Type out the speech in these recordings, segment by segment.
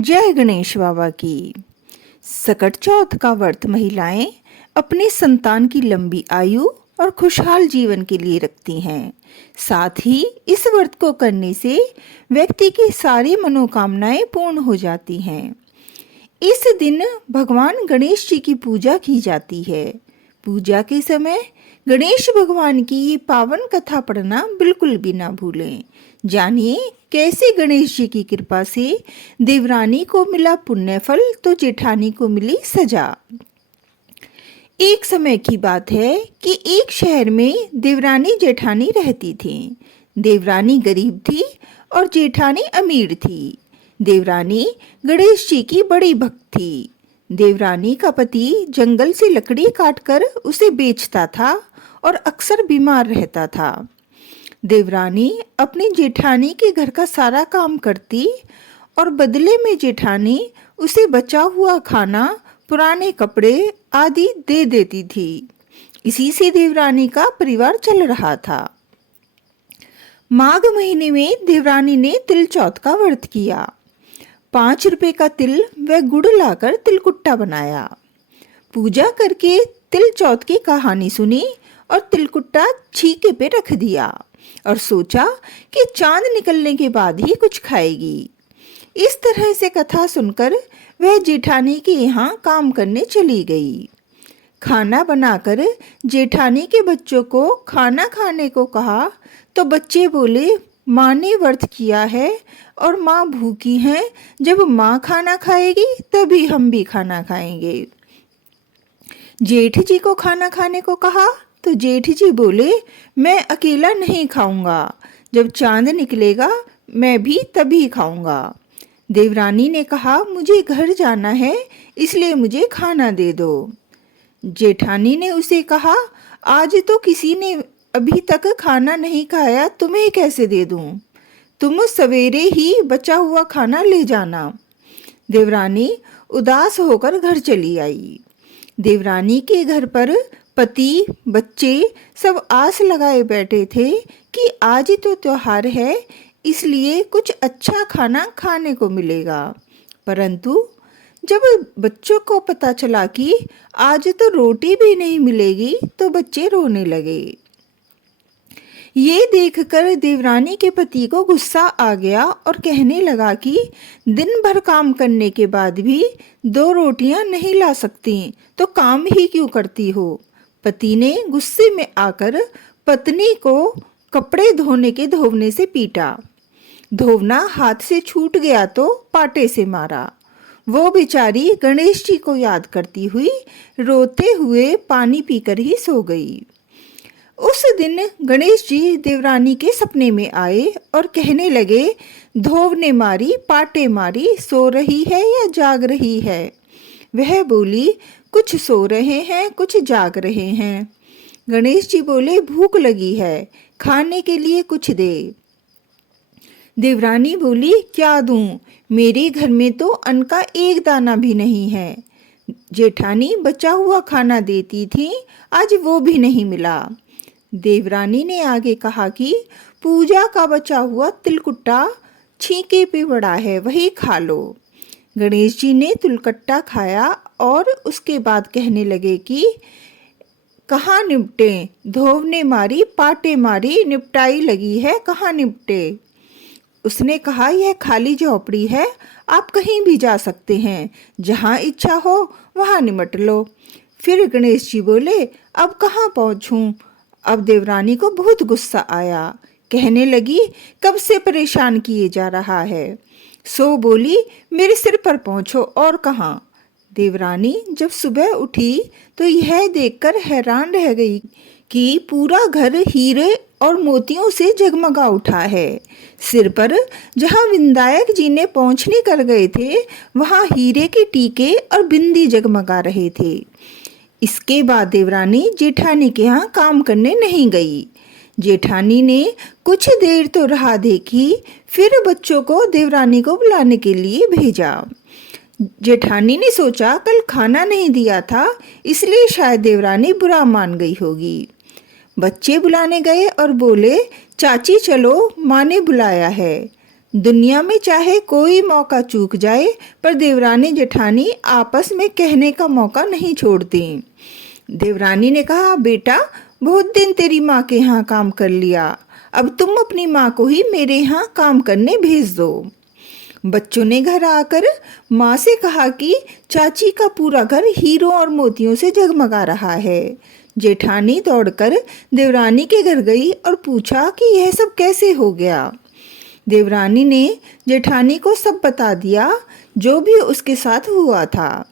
जय गणेश बाबा की। सकट चौथ का व्रत महिलाएं अपने संतान की लंबी आयु और खुशहाल जीवन के लिए रखती हैं। साथ ही इस व्रत को करने से व्यक्ति की सारी मनोकामनाएं पूर्ण हो जाती हैं। इस दिन भगवान गणेश जी की पूजा की जाती है। पूजा के समय गणेश भगवान की ये पावन कथा पढ़ना बिल्कुल भी ना भूलें। जानिए कैसे गणेश जी की कृपा से देवरानी को मिला पुण्य फल तो जेठानी को मिली सजा। एक समय की बात है कि एक शहर में देवरानी जेठानी रहती थी। देवरानी गरीब थी और जेठानी अमीर थी। देवरानी गणेश जी की बड़ी भक्त थी। देवरानी का पति जंगल से लकड़ी काटकर उसे बेचता था और अक्सर बीमार रहता था। देवरानी अपनी जेठानी के घर का सारा काम करती और बदले में जेठानी उसे बचा हुआ खाना, पुराने कपड़े आदि दे देती थी। इसी से देवरानी का परिवार चल रहा था। माघ महीने में देवरानी ने तिल चौथ का व्रत किया। 5 रुपए का तिल व गुड़ लाकर तिलकुट्टा बनाया। पूजा करके तिल चौथ की कहानी सुनी और तिलकुट्टा छीके पे रख दिया और सोचा कि चांद निकलने के बाद ही कुछ खाएगी। इस तरह से कथा सुनकर वह जेठानी के यहाँ काम करने चली गई। खाना बनाकर जेठानी के बच्चों को खाना खाने को कहा तो बच्चे बोले, माँ ने व्रत किया है और माँ भूखी है। जब माँ खाना खाएगी तभी हम भी खाना खाएंगे। जेठ जी को खाना खाने को कहा तो जेठ जी बोले, मैं अकेला नहीं खाऊंगा। जब चांद निकलेगा मैं भी तभी खाऊंगा। देवरानी ने कहा, मुझे घर जाना है इसलिए मुझे खाना दे दो। जेठानी ने उसे कहा, आज तो किसी ने अभी तक खाना नहीं खाया, तुम्हें कैसे दे दूं? तुम सवेरे ही बचा हुआ खाना ले जाना। देवरानी उदास होकर घर चली आई। देवरानी के घर पर पति, बच्चे सब आस लगाए बैठे थे कि आज ही तो त्योहार है, इसलिए कुछ अच्छा खाना खाने को मिलेगा। परंतु जब बच्चों को पता चला कि आज तो रोटी भी नहीं मिलेगी तो बच्चे रोने लगे। ये देखकर देवरानी के पति को गुस्सा आ गया और कहने लगा कि दिन भर काम करने के बाद भी 2 रोटियां नहीं ला सकती तो काम ही क्यों करती हो। पति ने गुस्से में आकर पत्नी को कपड़े धोने के धोवने से पीटा। धोवना हाथ से छूट गया तो पाटे से मारा। वो बेचारी गणेश जी को याद करती हुई रोते हुए पानी पीकर ही सो गई। उस दिन गणेश जी देवरानी के सपने में आए और कहने लगे, धोवने मारी, पाटे मारी, सो रही है या जाग रही है? वह बोली, कुछ सो रहे हैं, कुछ जाग रहे हैं। गणेश जी बोले, भूख लगी है, खाने के लिए कुछ दे। देवरानी बोली, क्या दूं? मेरे घर में तो अन्न का एक दाना भी नहीं है। जेठानी बचा हुआ खाना देती थी, आज वो भी नहीं मिला। देवरानी ने आगे कहा कि पूजा का बचा हुआ तिलकुट्टा छीके पे पड़ा है, वही खा लो। गणेश जी ने तिलकुट्टा खाया और उसके बाद कहने लगे कि कहाँ निपटे? धोवने मारी, पाटे मारी, निपटाई लगी है, कहाँ निपटे? उसने कहा, यह खाली झोपड़ी है, आप कहीं भी जा सकते हैं, जहाँ इच्छा हो वहाँ निमट लो। फिर गणेश जी बोले, अब कहाँ पहुँचूं? अब देवरानी को बहुत गुस्सा आया। कहने लगी, कब से परेशान किए जा रहा है? सो बोली, मेरे सिर पर पहुँचो, और कहाँ? देवरानी जब सुबह उठी तो यह देखकर हैरान रह गई कि पूरा घर हीरे और मोतियों से जगमगा उठा है। सिर पर जहाँ विंदायक जी ने पोंछनी कर गए थे वहाँ हीरे के टीके और बिंदी जगमगा रहे थे। इसके बाद देवरानी जेठानी के यहाँ काम करने नहीं गई। जेठानी ने कुछ देर तो राह देखी, फिर बच्चों को देवरानी को बुलाने के लिए भेजा। जेठानी ने सोचा कल खाना नहीं दिया था, इसलिए शायद देवरानी बुरा मान गई होगी। बच्चे बुलाने गए और बोले, चाची चलो, माँ ने बुलाया है। दुनिया में चाहे कोई मौका चूक जाए, पर देवरानी जेठानी आपस में कहने का मौका नहीं छोड़ती। देवरानी ने कहा, बेटा, बहुत दिन तेरी माँ के यहाँ काम कर लिया, अब तुम अपनी माँ को ही मेरे यहाँ काम करने भेज दो। बच्चों ने घर आकर माँ से कहा कि चाची का पूरा घर हीरों और मोतियों से जगमगा रहा है। जेठानी दौड़कर देवरानी के घर गई और पूछा कि यह सब कैसे हो गया। देवरानी ने जेठानी को सब बता दिया, जो भी उसके साथ हुआ था।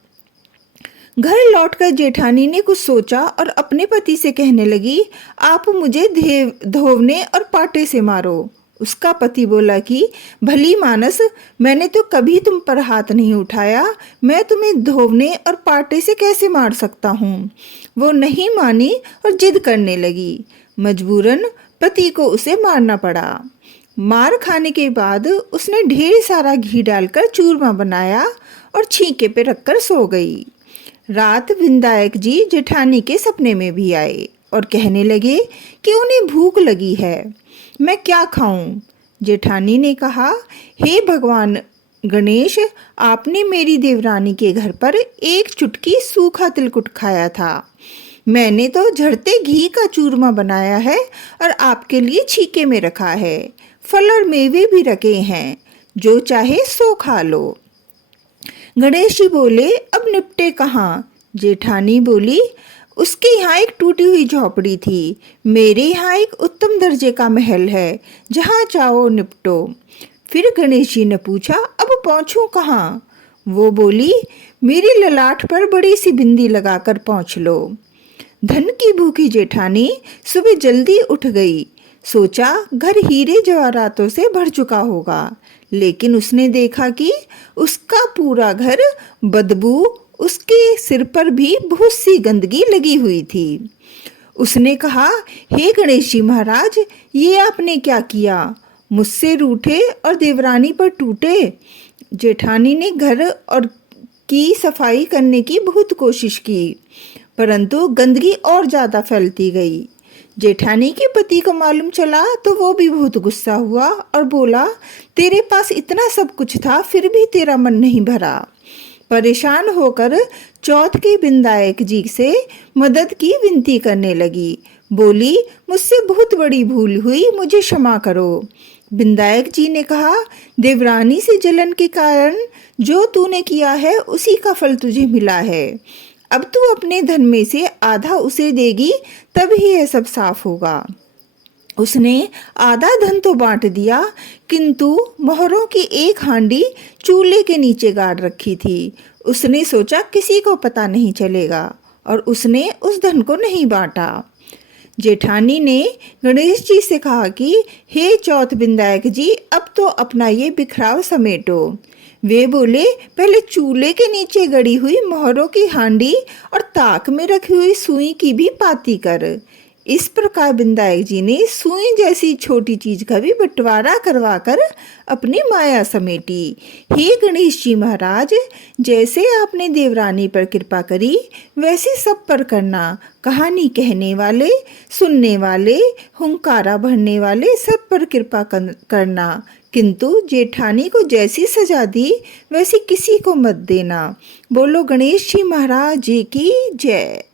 घर लौटकर जेठानी ने कुछ सोचा और अपने पति से कहने लगी, आप मुझे धोवने और पाटे से मारो। उसका पति बोला कि भली मानस, मैंने तो कभी तुम पर हाथ नहीं उठाया, मैं तुम्हें धोवने और पाटे से कैसे मार सकता हूँ। वो नहीं मानी और जिद करने लगी। मजबूरन पति को उसे मारना पड़ा। मार खाने के बाद उसने ढेर सारा घी डालकर चूरमा बनाया और छींके पे रखकर सो गई। रात विंदायक जी जेठानी के सपने में भी आए और कहने लगे कि उन्हें भूख लगी है, मैं क्या खाऊं। जेठानी ने कहा, हे भगवान गणेश, आपने मेरी देवरानी के घर पर एक चुटकी सूखा तिलकुट खाया था, मैंने तो झड़ते घी का चूरमा बनाया है और आपके लिए छीके में रखा है, फल और मेवे भी रखे हैं, जो चाहे सो खा लो। गणेश जी बोले, अब निपटे कहाँ। जेठानी बोली, उसके यहाँ एक टूटी हुई झोपड़ी थी, मेरे यहाँ एक उत्तम दर्जे का महल है, जहाँ चाहो निपटो। फिर गणेश जी ने पूछा, अब पहुँचूं कहाँ। वो बोली, मेरी ललाट पर बड़ी सी बिंदी लगाकर पहुँच लो। धन की भूखी जेठानी सुबह जल्दी उठ गई। सोचा घर हीरे जवाहरातों से भर चुका होगा, लेकिन उसने देखा कि उसका पूरा घर बदबू, उसके सिर पर भी बहुत सी गंदगी लगी हुई थी। उसने कहा, हे गणेश जी महाराज, ये आपने क्या किया, मुझसे रूठे और देवरानी पर टूटे। जेठानी ने घर और की सफाई करने की बहुत कोशिश की, परंतु गंदगी और ज़्यादा फैलती गई। जेठानी के पति को मालूम चला तो वो भी बहुत गुस्सा हुआ और बोला, तेरे पास इतना सब कुछ था, फिर भी तेरा मन नहीं भरा। परेशान होकर चौथ की बिंदायक जी से मदद की विनती करने लगी। बोली, मुझसे बहुत बड़ी भूल हुई, मुझे क्षमा करो। बिंदायक जी ने कहा, देवरानी से जलन के कारण जो तूने किया है उसी का फल तुझे मिला है। अब तू अपने धन में से आधा उसे देगी, तभी यह सब साफ होगा। उसने आधा धन तो बांट दिया, किंतु मोहरों की एक हांडी चूल्हे के नीचे गाड़ रखी थी। उसने सोचा किसी को पता नहीं चलेगा और उसने उस धन को नहीं बांटा। जेठानी ने गणेश जी से कहा कि हे चौथ बिंदायक जी, अब तो अपना ये बिखराव समेटो। वे बोले, पहले चूल्हे के नीचे गड़ी हुई मोहरों की हांडी और ताक में रखी हुई सुई की भी पाती कर। इस प्रकार बिंदायक जी ने सुई जैसी छोटी चीज का भी बंटवारा करवाकर अपनी माया समेटी। हे गणेश जी महाराज, जैसे आपने देवरानी पर कृपा करी, वैसे सब पर करना। कहानी कहने वाले, सुनने वाले, हुंकारा भरने वाले सब पर कृपा करना, किंतु जेठानी को जैसी सजा दी वैसी किसी को मत देना। बोलो गणेश जी महाराज जी की जय।